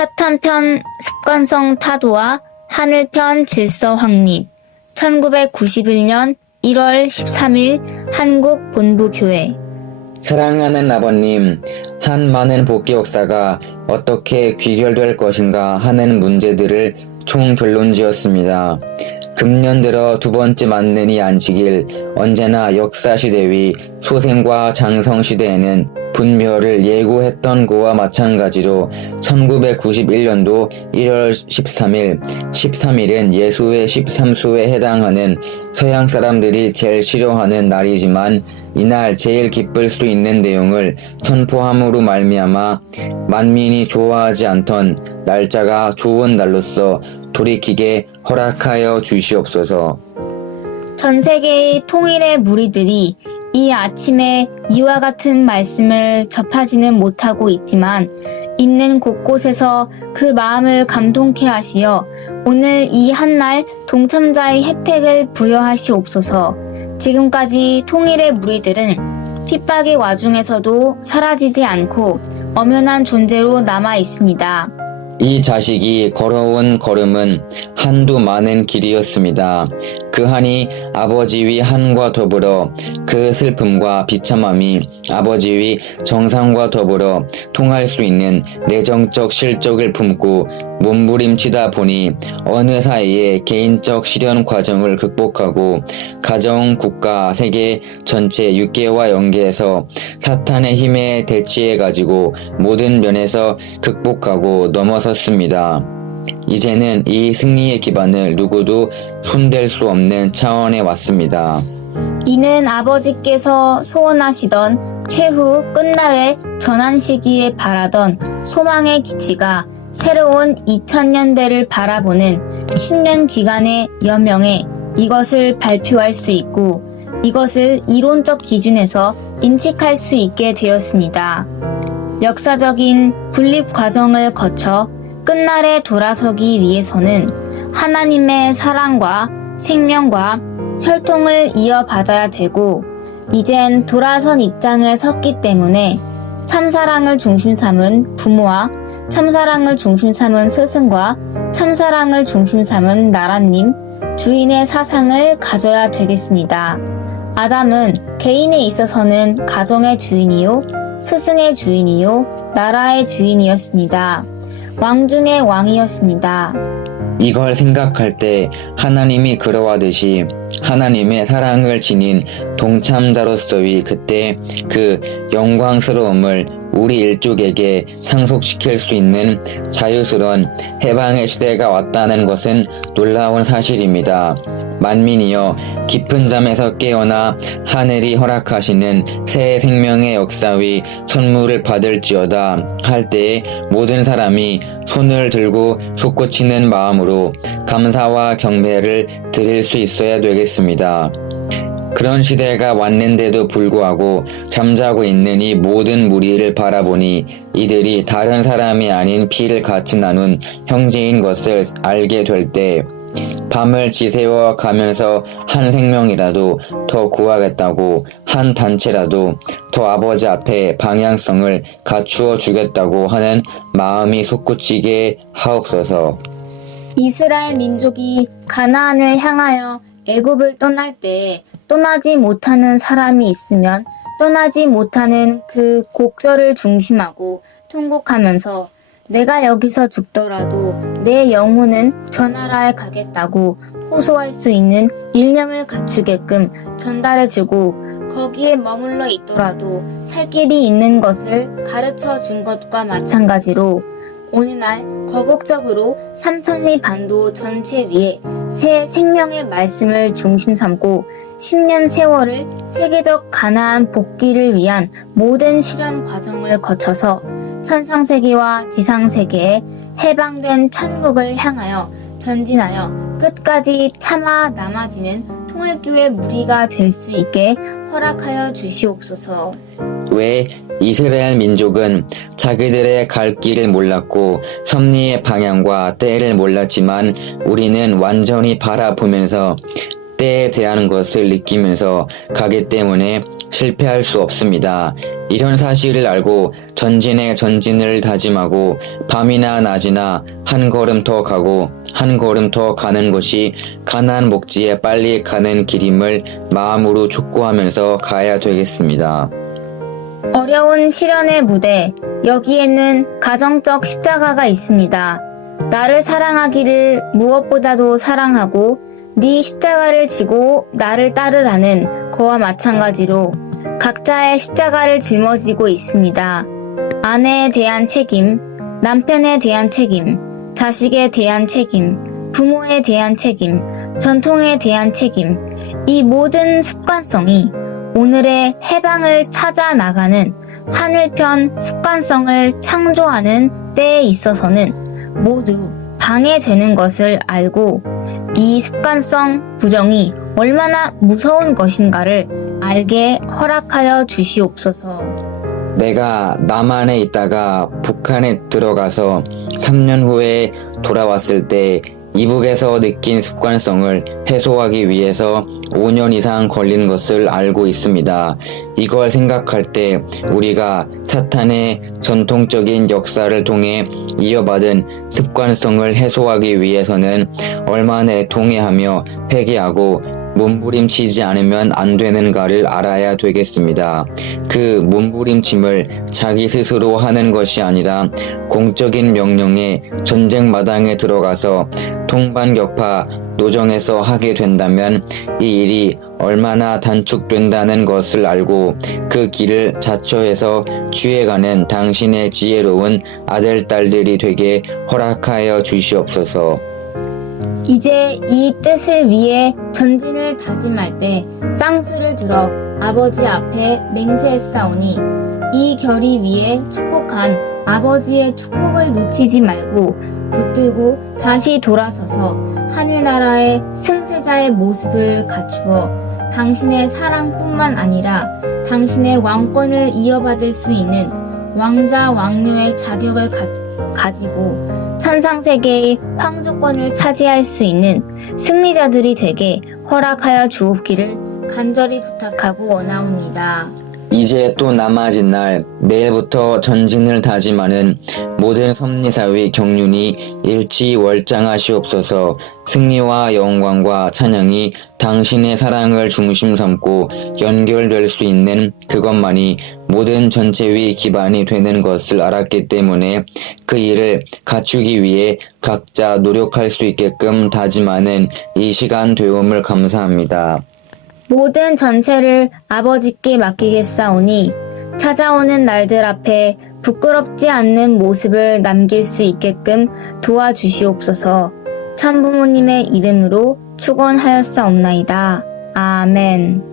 사탄편 습관성 타도와 하늘편 질서 확립 1991년 1월 13일 한국 본부교회. 사랑하는 아버님, 한 많은 복귀 역사가 어떻게 귀결될 것인가 하는 문제들을 총결론지었습니다. 금년 들어 두 번째 만년이 안식일, 언제나 역사시대 위 소생과 장성시대에는 분별을 예고했던 거와 마찬가지로 1991년도 1월 13일, 13일은 예수의 13수에 해당하는 서양 사람들이 제일 싫어하는 날이지만 이날 제일 기쁠 수 있는 내용을 선포함으로 말미암아 만민이 좋아하지 않던 날짜가 좋은 날로서 돌이키게 허락하여 주시옵소서. 전 세계의 통일의 무리들이 이 아침에 이와 같은 말씀을 접하지는 못하고 있지만 있는 곳곳에서 그 마음을 감동케 하시어 오늘 이 한날 동참자의 혜택을 부여하시옵소서. 지금까지 통일의 무리들은 핍박의 와중에서도 사라지지 않고 엄연한 존재로 남아 있습니다. 이 자식이 걸어온 걸음은 한두 많은 길이었습니다. 그 한이 아버지 위 한과 더불어 그 슬픔과 비참함이 아버지 위 정상과 더불어 통할 수 있는 내정적 실적을 품고 몸부림치다 보니 어느 사이에 개인적 실현 과정을 극복하고 가정, 국가, 세계 전체 육계와 연계해서 사탄의 힘에 대치해가지고 모든 면에서 극복하고 넘어섰습니다. 이제는 이 승리의 기반을 누구도 손댈 수 없는 차원에 왔습니다. 이는 아버지께서 소원하시던 최후 끝날의 전환 시기에 바라던 소망의 기치가 새로운 2000년대를 바라보는 10년 기간의 여명에 이것을 발표할 수 있고 이것을 이론적 기준에서 인식할 수 있게 되었습니다. 역사적인 분립 과정을 거쳐 끝날에 돌아서기 위해서는 하나님의 사랑과 생명과 혈통을 이어받아야 되고 이젠 돌아선 입장에 섰기 때문에 참사랑을 중심 삼은 부모와 참사랑을 중심 삼은 스승과 참사랑을 중심 삼은 나라님, 주인의 사상을 가져야 되겠습니다. 아담은 개인에 있어서는 가정의 주인이요, 스승의 주인이요, 나라의 주인이었습니다. 왕 중의 왕이었습니다. 이걸 생각할 때 하나님이 그러하듯이 하나님의 사랑을 지닌 동참자로서의 그때 그 영광스러움을 우리 일족에게 상속시킬 수 있는 자유스러운 해방의 시대가 왔다는 것은 놀라운 사실입니다. 만민이여 깊은 잠에서 깨어나 하늘이 허락하시는 새 생명의 역사의 선물을 받을지어다 할 때에 모든 사람이 손을 들고 솟구치는 마음으로 감사와 경배를 드릴 수 있어야 되겠습니다. 그런 시대가 왔는데도 불구하고 잠자고 있는 이 모든 무리를 바라보니 이들이 다른 사람이 아닌 피를 같이 나눈 형제인 것을 알게 될 때 밤을 지새워 가면서 한 생명이라도 더 구하겠다고 한 단체라도 더 아버지 앞에 방향성을 갖추어 주겠다고 하는 마음이 솟구치게 하옵소서. 이스라엘 민족이 가나안을 향하여 애굽을 떠날 때 떠나지 못하는 사람이 있으면 떠나지 못하는 그 곡절을 중심하고 통곡하면서 내가 여기서 죽더라도 내 영혼은 저 나라에 가겠다고 호소할 수 있는 일념을 갖추게끔 전달해주고 거기에 머물러 있더라도 살 길이 있는 것을 가르쳐 준 것과 마찬가지로 오늘날 거국적으로 삼천리 반도 전체 위에 새 생명의 말씀을 중심 삼고 10년 세월을 세계적 가나안 복귀를 위한 모든 실현 과정을 거쳐서 천상세계와 지상세계에 해방된 천국을 향하여 전진하여 끝까지 참아 남아지는 통일교회 무리가 될 수 있게 허락하여 주시옵소서. 왜 이스라엘 민족은 자기들의 갈 길을 몰랐고 섭리의 방향과 때를 몰랐지만 우리는 완전히 바라보면서 때에 대한 것을 느끼면서 가기 때문에 실패할 수 없습니다. 이런 사실을 알고 전진에 전진을 다짐하고 밤이나 낮이나 한 걸음 더 가고 한 걸음 더 가는 것이 가나안 목지에 빨리 가는 길임을 마음으로 촉구하면서 가야 되겠습니다. 어려운 시련의 무대, 여기에는 가정적 십자가가 있습니다. 나를 사랑하기를 무엇보다도 사랑하고 네 십자가를 지고 나를 따르라는 그와 마찬가지로 각자의 십자가를 짊어지고 있습니다. 아내에 대한 책임, 남편에 대한 책임, 자식에 대한 책임, 부모에 대한 책임, 전통에 대한 책임, 이 모든 습관성이 오늘의 해방을 찾아 나가는 하늘편 습관성을 창조하는 때에 있어서는 모두 방해되는 것을 알고 이 습관성 부정이 얼마나 무서운 것인가를 알게 허락하여 주시옵소서. 내가 남한에 있다가 북한에 들어가서 3년 후에 돌아왔을 때 이북에서 느낀 습관성을 해소하기 위해서 5년 이상 걸린 것을 알고 있습니다. 이걸 생각할 때 우리가 사탄의 전통적인 역사를 통해 이어받은 습관성을 해소하기 위해서는 얼마나 통해하며 회개하고 몸부림치지 않으면 안 되는가를 알아야 되겠습니다. 그 몸부림침을 자기 스스로 하는 것이 아니라 공적인 명령에 전쟁 마당에 들어가서 통반격파 노정에서 하게 된다면 이 일이 얼마나 단축된다는 것을 알고 그 길을 자처해서 취해가는 당신의 지혜로운 아들, 딸들이 되게 허락하여 주시옵소서. 이제 이 뜻을 위해 전진을 다짐할 때 쌍수를 들어 아버지 앞에 맹세했사오니 이 결의 위에 축복한 아버지의 축복을 놓치지 말고 붙들고 다시 돌아서서 하늘나라의 승세자의 모습을 갖추어 당신의 사랑뿐만 아니라 당신의 왕권을 이어받을 수 있는 왕자 왕녀의 자격을 가지고 천상세계의 황조권을 차지할 수 있는 승리자들이 되게 허락하여 주옵기를 간절히 부탁하고 원하옵니다. 이제 또 남아진 날 내일부터 전진을 다짐하는 모든 섭리사위 경륜이 일치월장하시옵소서. 승리와 영광과 찬양이 당신의 사랑을 중심 삼고 연결될 수 있는 그것만이 모든 전체의 기반이 되는 것을 알았기 때문에 그 일을 갖추기 위해 각자 노력할 수 있게끔 다짐하는 이 시간 되옴을 감사합니다. 모든 전체를 아버지께 맡기겠사오니 찾아오는 날들 앞에 부끄럽지 않는 모습을 남길 수 있게끔 도와주시옵소서. 참부모님의 이름으로 축원하였사옵나이다. 아멘.